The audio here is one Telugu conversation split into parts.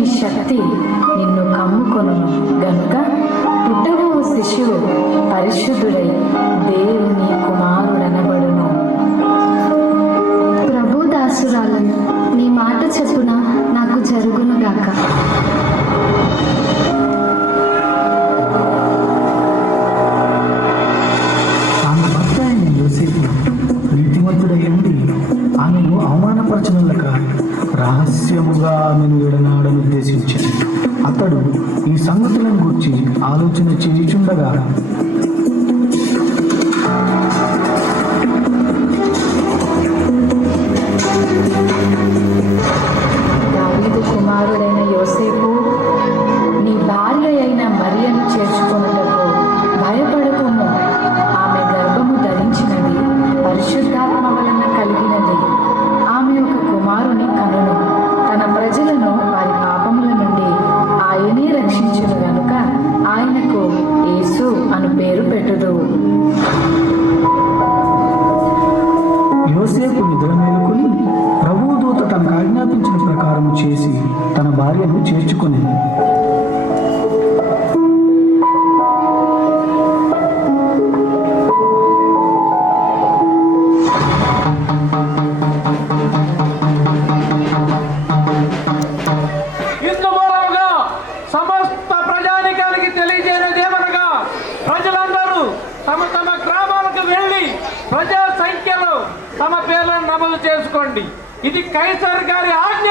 దేవుని శక్తి నిన్ను కమ్ముకొనును గనుక పుట్టబో శిశువు పరిశుద్ధుడై దేవుని కుమారుడనబడును. ప్రభు దాసురాలను నీ మాట చెప్పున నాకు జరుగునుగాక. ఆమె భర్త అయిన యోసేపు నీతిమంతుడై ఉండి ఆమెను అవమానపరచనులక రహస్యముగా ఆమెను ఎడనాడను ఉద్దేశించింది. అతడు ఈ సంగతులను గురించి ఆలోచన చేయుచుండగా దావీదు కుమారుడైన యోసేపు, నీ భార్య అయిన మరియను చేర్చుకొనుటకు భయపడకుము. ఆమె గర్భము ధరించినది పరిశుద్ధాత్మ వలన కలిగినది. ఆమె ఒక కుమారుని కనును. తన ప్రజలను వారి పాపముల నుండి ఆయనే రక్షించును గనుక ఆయనకు యేసు అను పేరు పెట్టుదు. యోసేపు నిద్ర మేలుకొని ప్రభువు దూత తనకు ఆజ్ఞాపించిన ప్రకారం చేసి తన భార్యను చేర్చుకుని సమస్త ప్రజానికానికి తెలియజేయదేమనగా ప్రజలందరూ తమ తమ గ్రామాలకు వెళ్ళి ప్రజా సంఖ్యలో తమ పేర్లను నమోదు చేసుకోండి. ఇది కైసర్ గారి ఆజ్ఞ.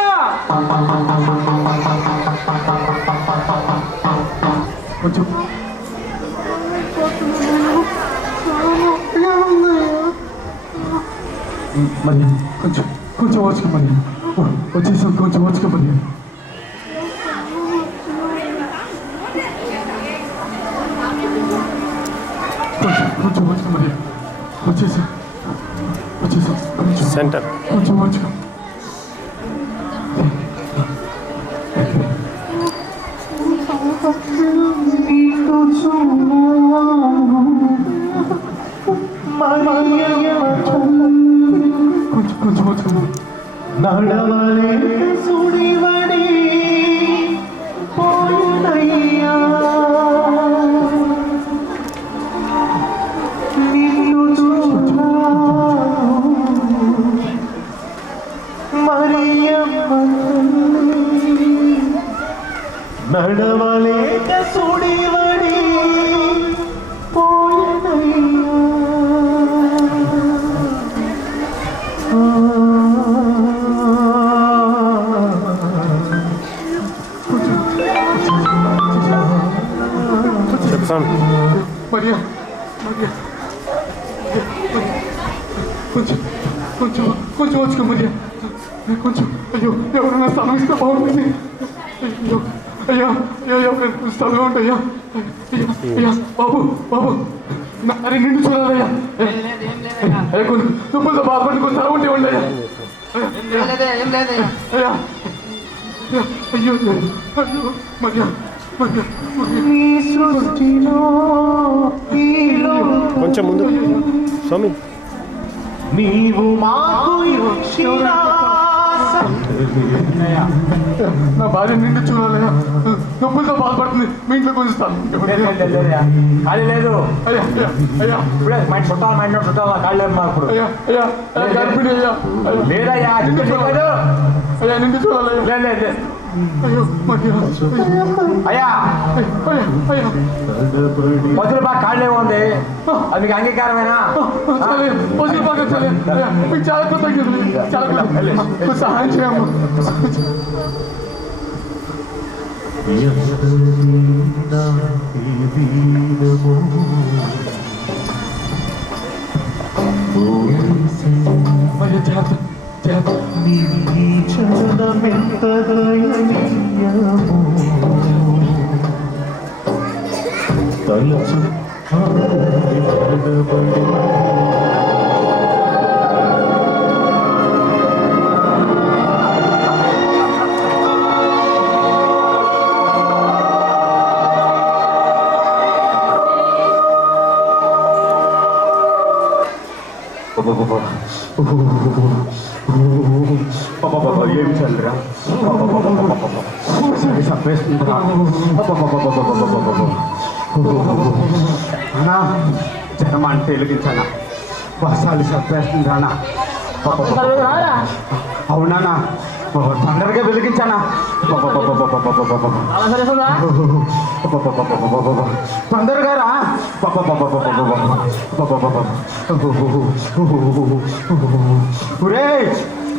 మరి కొంచెం కొంచెం వచ్చుకోమని వచ్చేసాం. కొంచెం వచ్చుకోమని కొంచెం వచ్చుకోమని వచ్చేసాం. సెంటర్ కొంచెం వచ్చుకో. కొంచెం వచ్చుకో. నడవలే సుడివడి పోయినయ్యా నిన్ను చూచా మరియమ్మ నడవలేక సుడివడి పోయినయ్యా. చెప్తాం. మరియా మరియా కొంచెం కొంచెం కొంచెం వచ్చుకో మరియా. కొంచెం అయ్యో ఎవరైనా స్థలం ఇస్తే బాగుంటుంది. అయ్యో అయ్యా అయ్యో ఎవరైనా స్థలం ఉంటాయ్యా. అయ్యా బాబు బాబు అరే నిన్ను చూడాలయ్యా. అయ్యా కొన్ని దుబ్బలతో బాధపడి కొంచెం స్థలం ఉంటే ఉండయ్యా. అయ్యా అయ్యో అయ్యో మరియా కొంచెం ముందు స్వామి. నీవు మాకు నా భార్య నిండు చూడాలయ్యా. నొప్పులతో బాధపడుతుంది. మీ ఇంట్లో కొంచుతాను. అది లేదు. అయ్యా అయ్యా మా చుట్టాలు మా ఇంట్లో చుట్టాలు కాళ్ళు లేవు మాకు. అయ్యా అయ్యా గర్భిణి అయ్యా. లేదయ్యా అయ్యా నిండు చూడాలయ్యా. లేదు. అయ్యో అయ్యా అయ్యా మొదలు బాగా కాళ్ళే ఉంది. అది మీకు అంగీకారమేనా? వదిలి బాగా మీకు చాలా కృతజ్ఞతలు. చాలా సహాయం చేయమ్మా. ఏమి చల్లరా అన్నా జనం అంటే వెలిగించానా వర్షాలు చంపేస్తుందా అవునా తొందరగా వెలిగించానా తొందరగా రా ఒరే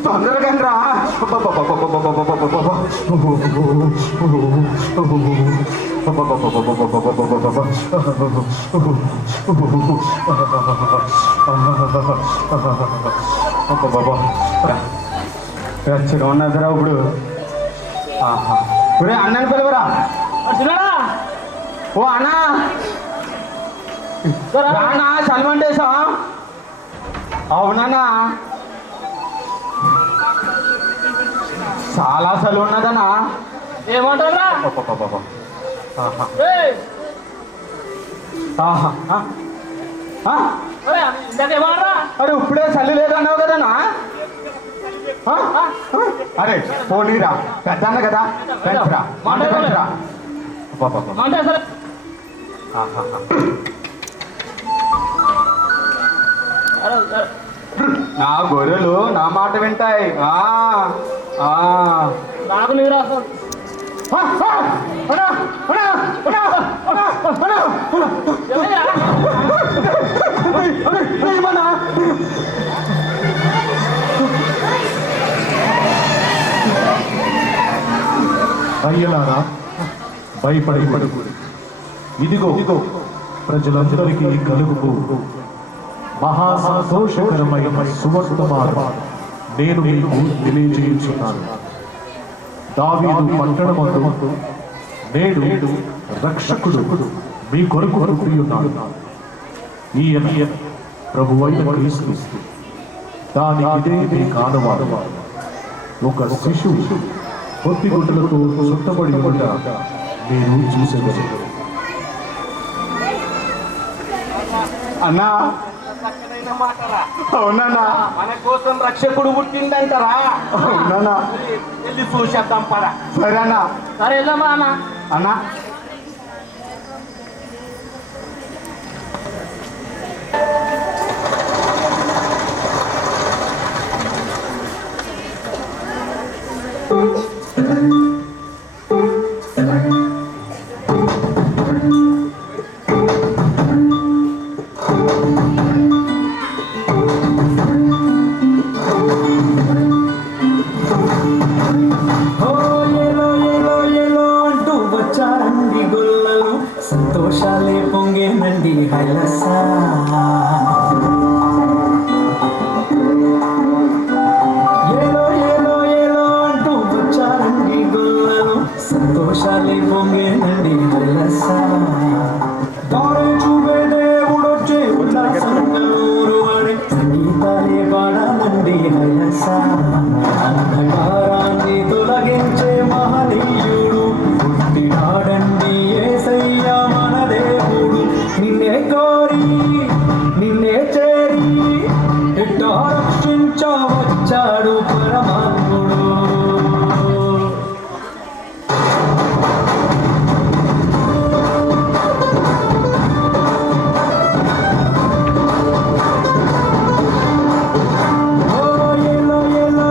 తొందరగా రా రచ్చగా ఉన్నదిరా ఇప్పుడు ఒరే అన్నని పిలవరా ఓ అన్నా రానా సల్మాన్ డేసా అవునా చాలా సలు ఉన్నదనా ఏమంటారా అరే ఇప్పుడే చల్లి లేదన్నావు కదనా అరే పోనీరా పెద్దన్న కదా పెంచరా పెంచరా నా గొర్రెలు నా మాట వింటాయి నాకు నీరు అయ్యలారా భయపడకూడదు. ఇదిగో ప్రజలందరికీ కలుగుతూ మహా సంతోషకరమైన సువర్తమానం నేను మీకు తెలియజేయుచున్నాను. దావీదు పట్టణమందు నేడు రక్షకుడు మీ కొరకు పుట్టి ఉన్నాడు. ఈయన ప్రభువైన క్రీస్తు. దానికి ఇదే మీ కానవాడు. ఒక శిశువు పొత్తిగుడ్డలతో చుట్టబడి ఉండగా మీరు చూసేవారు. అన్నా అవునా మన కోసం రక్షకుడు పుట్టిందంటారా అవునా వెళ్ళి చూసేద్దాం పద. సరే అన్నా సరే వెళ్దామా అన్న అన్నా సంతోషాలే పొంగేనండి హైలసా ఏలో ఏలో ఏలో అంటూ వచ్చారండి గొల్లలు సంతోషాలే పొంగేనండి హైలసా దారి చూపే దేవుడొచ్చే ఉల్లాసంగూరు వాడి సంగీతాలే పాడాలండి హైలసా అంధకారాన్ని తొలగించే మహనీయుడు పుట్టినాడండి యేసయ్య మన దేవుడు. నిన్నే కోరి నిన్నే చేరి ఎట్టా రక్షించవచ్చాడు పరమాత్ముడు. ఓ ఏలో ఏలో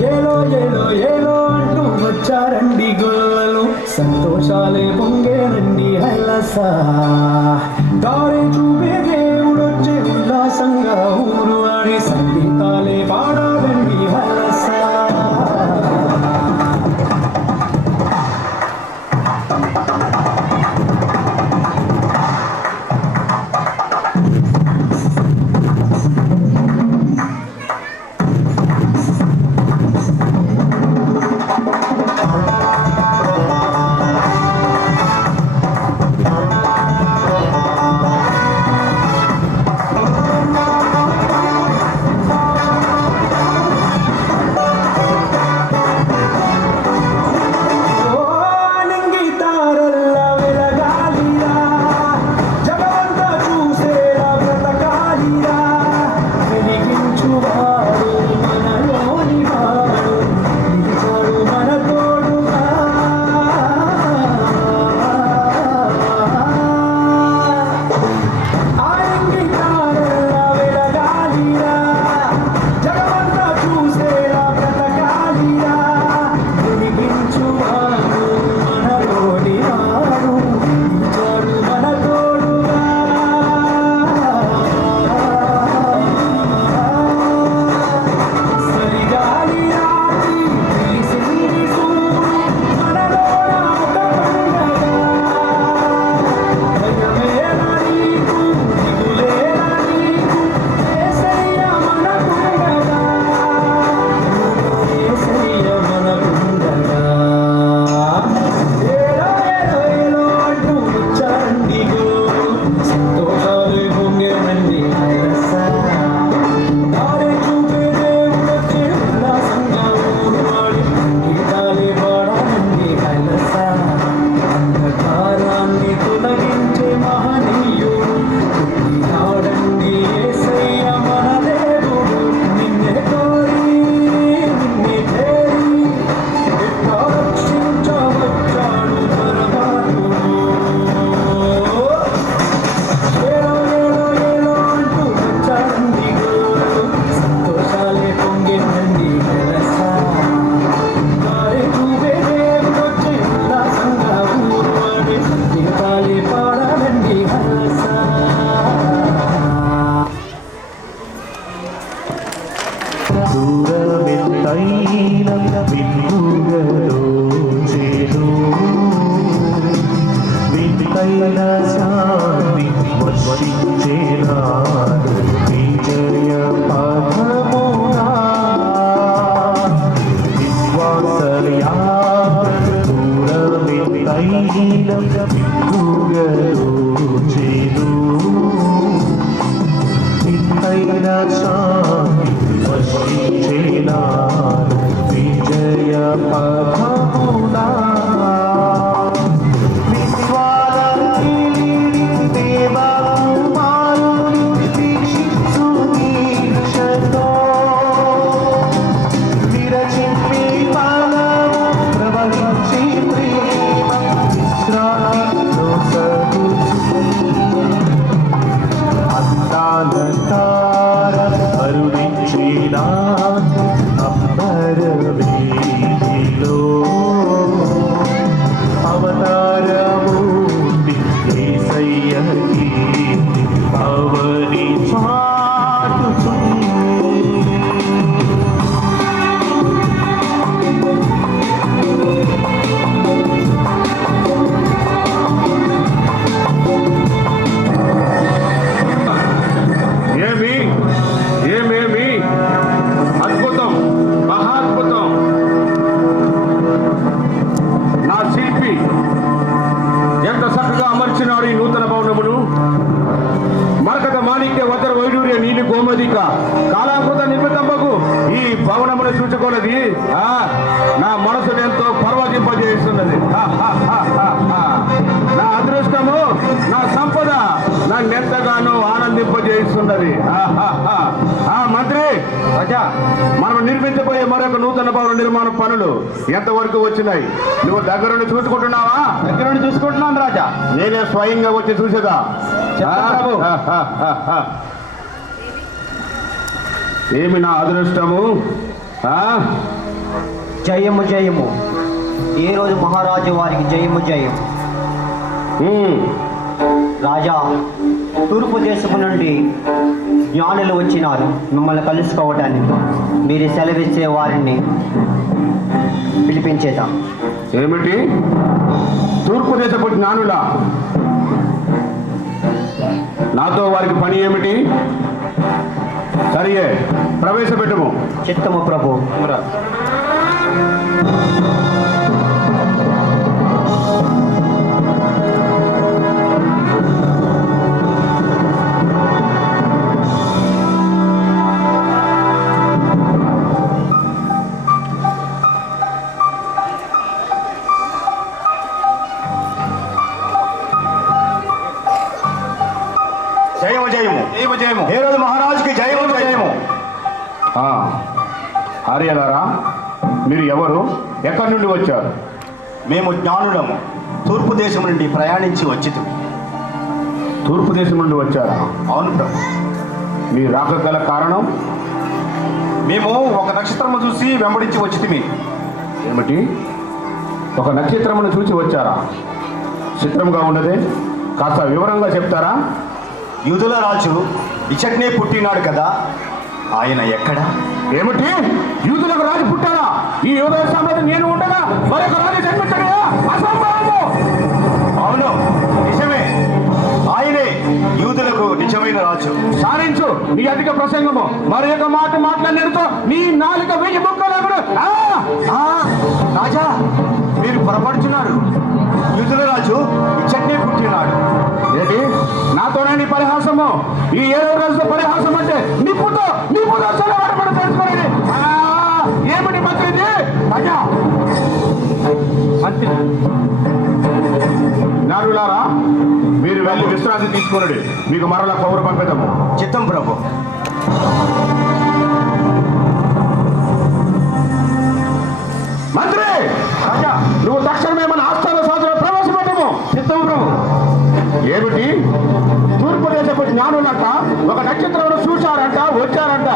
ఏలో ఏలో ఏలో అంటూ వచ్చారండి గొల్లలు, సంతోషాలే పొంగేనండి హైలస. దారి చూపే దేవుడొచ్చే ఉల్లాసంగా ఊరు ఆడే సంగీతాలే పాడాలండి హైలస. నా మనసును ఎంతో పరవశింపజేస్తున్నది. నా అదృష్టము, నా సంపద నన్నెంతగానో ఆనందింపజేస్తున్నది. మంత్రి రాజా, మనం నిర్మించబోయే మరొక నూతన భవన నిర్మాణ పనులు ఎంతవరకు వచ్చినాయి? నువ్వు దగ్గరుండి చూసుకుంటున్నావా? దగ్గరుండి చూసుకుంటున్నాను రాజా. నేనే స్వయంగా వచ్చి చూసేదా? ఏమి నా అదృష్టము! జయము జయము. ఏ రోజు మహారాజు వారికి జయము జయం. రాజా, తూర్పు దేశము నుండి జ్ఞానులు వచ్చినారు మిమ్మల్ని కలుసుకోవడానికి. మీరు సెలవిచ్చే వారిని పిలిపించేదా? ఏమిటి? తూర్పు దేశపు జ్ఞానులా? నాతో వారికి పని ఏమిటి? సరియే, ప్రవేశపెట్టుము. చిత్తము ప్రభు. జయము జయము జయము జయము. ఏ రోజు మహారాజుకి జయము జయము. ఆర్యలారా, మీరు ఎవరు? ఎక్కడి నుండి వచ్చారు? మేము జ్ఞానులము. తూర్పు దేశం నుండి ప్రయాణించి వచ్చితు. తూర్పు దేశం నుండి వచ్చారా? అవును ప్రభు. మీ రాక గల కారణం? మేము ఒక నక్షత్రము చూసి వెంబడించి వచ్చితిమి. ఏమిటి? ఒక నక్షత్రమును చూసి వచ్చారా? చిత్రంగా ఉన్నదే, కాస్త వివరంగా చెప్తారా? యూదుల రాజు ఇచ్చట్నే పుట్టినాడు కదా, ఆయన ఎక్కడా? ఏమిటి? యూదులకు రాజు పుట్టారా? ఈ యూదయ సామ్రాజ్యం నేను ఉండగా మరొక రాజు జన్మించగా అసంభవము. అవును, నిజమే. ఆయనే యూదులకు నిజమైన రాజు. సారించు నీ అధిక ప్రసంగము. మరి ఒక మాట మాట్లాడినతో నీ నాలుక 1000 ముక్కలు. రాజా, మీరు పొరపడుతున్నారు. యూదుల రాజు ఇచ్చట్నే పుట్టినాడు. ఏంటి? నాతోనే నీ పరిహాసము? ఈ 7వ రోజు పరిహాసం అంటే నిప్పుతో చల్లబడబడి తెలుసుకోండి. ఏమిటి మంత్రి ఇది? రాజా, మంత్రి నారులారా, మీరు వెళ్ళి విశ్రాంతి తీసుకోండి. మీకు మరలా కౌరు పంపిద్దాము. చిత్తం ప్రభు. మంత్రి రాజా, నువ్వు తక్షణమే మన ఆస్థాన సాధన ప్రవేశపెట్టము. చిత్తం ప్రభు. ఏమిటి? తూర్పు దేశపు జ్ఞానులంట ఒక నక్షత్రంలో చూశారంట, వచ్చారంట.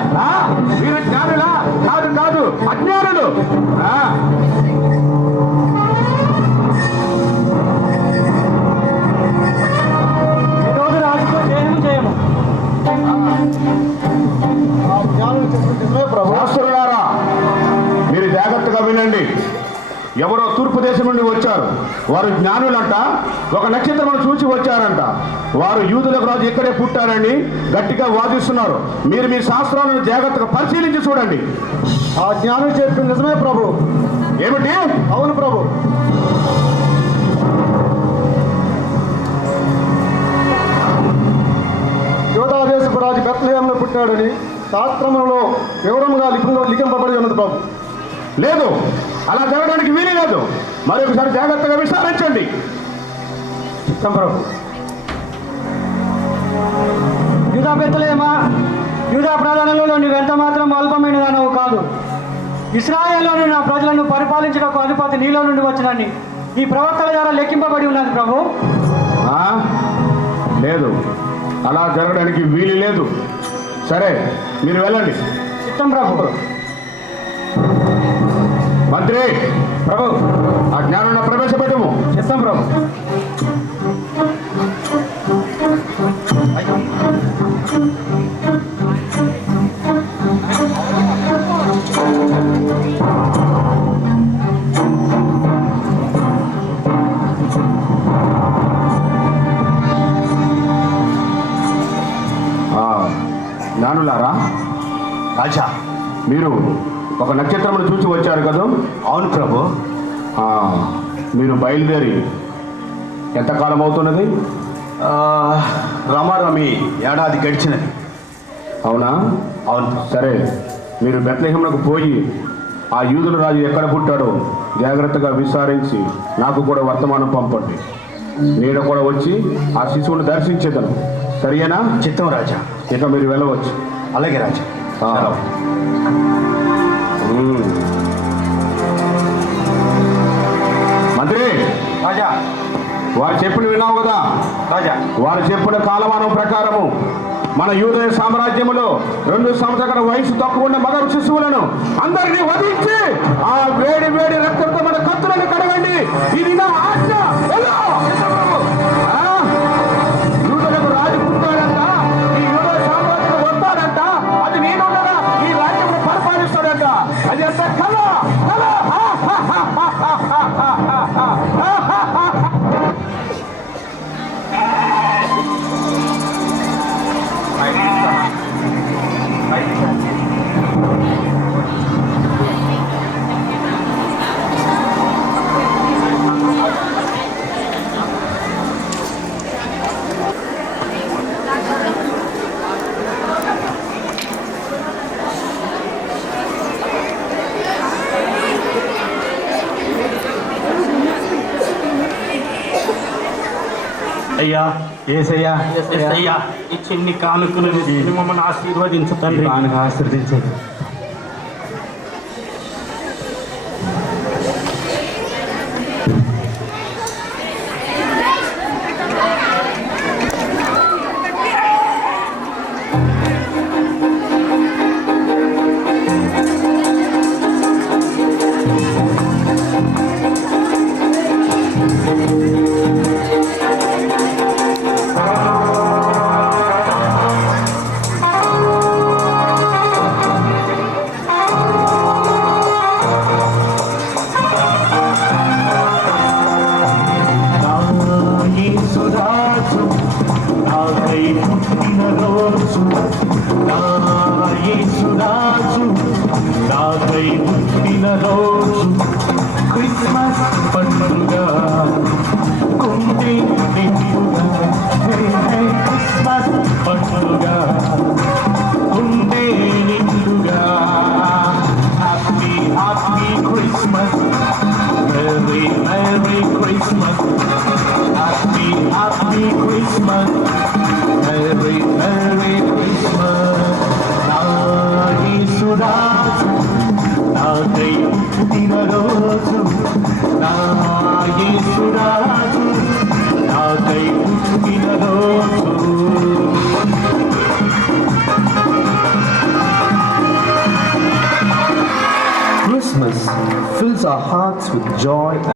మీరు జ్ఞానులా? కాదు కాదు, అజ్ఞానులు. ఈరోజు రాజుకు జయము జయము. శాస్త్రులారా, మీరు జాగ్రత్తగా వినండి. ఎవరో తూర్పు దేశం నుండి వచ్చారు. వారు జ్ఞానులంట ఒక నక్షత్రమును చూసి వచ్చారంట. వారు యూదులకు రాజు ఇక్కడే పుట్టారని గట్టిగా వాదిస్తున్నారు. మీరు మీ శాస్త్రాలను జాగ్రత్తగా పరిశీలించి చూడండి. ఆ జ్ఞానం చెప్పింది నిజమే ప్రభు. ఏమిటి? అవును ప్రభు. యోధా దేశపు రాజు బెత్లెహేములో పుట్టాడని శాస్త్రములలో వివరంగా లిఖింపబడి ఉన్నది ప్రభు. లేదు, అలా జరగడానికి వీలు లేదు. మరొకసారి జాగ్రత్తగా విచారించండి. ప్రభు. యూదా బెత్లెహేమా, యూదా ప్రధానంలో నువ్వెంత మాత్రం అల్పమైన దానవు కాదు. ఇశ్రాయేలులోని నా ప్రజలను పరిపాలించడానికి అధిపతి నీలో నుండి వచ్చినని ఈ ప్రవక్తల ద్వారా లెక్కింపబడి ఉన్నది ప్రభు. లేదు, అలా జరగడానికి వీలు లేదు. సరే, మీరు వెళ్ళండి. చిత్తం ప్రభు. మంత్రి ప్రభు, ఆ జ్ఞానం ప్రవేశపెట్టము. చిత్తం ప్రభు. జ్ఞానులారా, రాజా, మీరు ఒక నక్షత్రమును చూసి వచ్చారు కదా? అవును ప్రభు. మీరు బయలుదేరి ఎంతకాలం అవుతున్నది? రమారమి ఏడాది గడిచినది. అవునా? అవును. సరే, మీరు బెత్లెహేమునకు పోయి ఆ యూదుల రాజు ఎక్కడ పుట్టాడో జాగ్రత్తగా విచారించి నాకు కూడా వర్తమానం పంపండి. నేను కూడా వచ్చి ఆ శిశువుని దర్శించేదను. సరియేనా? చిత్తం రాజా. ఇక మీరు వెళ్ళవచ్చు. అలాగే రాజా. మంత్రి రాజా, వారు చెప్పిన విన్నావు కదా? రాజా, వారు చెప్పిన కాలమానం ప్రకారము మన యూదయ సామ్రాజ్యములో 2 సంవత్సరాల వయసు తక్కువ ఉన్న మగ శిశువులను అందరినీ వధించి ఆ వేడి అయ్యా ఏసయ్యా యేసయ్యా, ఈ చిన్ని కానుకలు తీసుకుని మమ్మల్ని ఆశీర్వదించు తండ్రి. ఆశీర్వదించండి. యేసురాజు నాకై పుట్టిన రోజు, నా యేసురాజు నాకై పుట్టిన రోజు, క్రిస్మస్ పండుగ కుంటి నిండుగా, క్రిస్మస్ పండుగ కుంటి నిండుగా, happy happy Christmas, merry merry Christmas, Happy, happy Christmas, Merry, Merry Christmas. నా యేసురాజు నాకై పుట్టిన రోజు, నా యేసురాజు నాకై పుట్టిన రోజు. Christmas fills our hearts with joy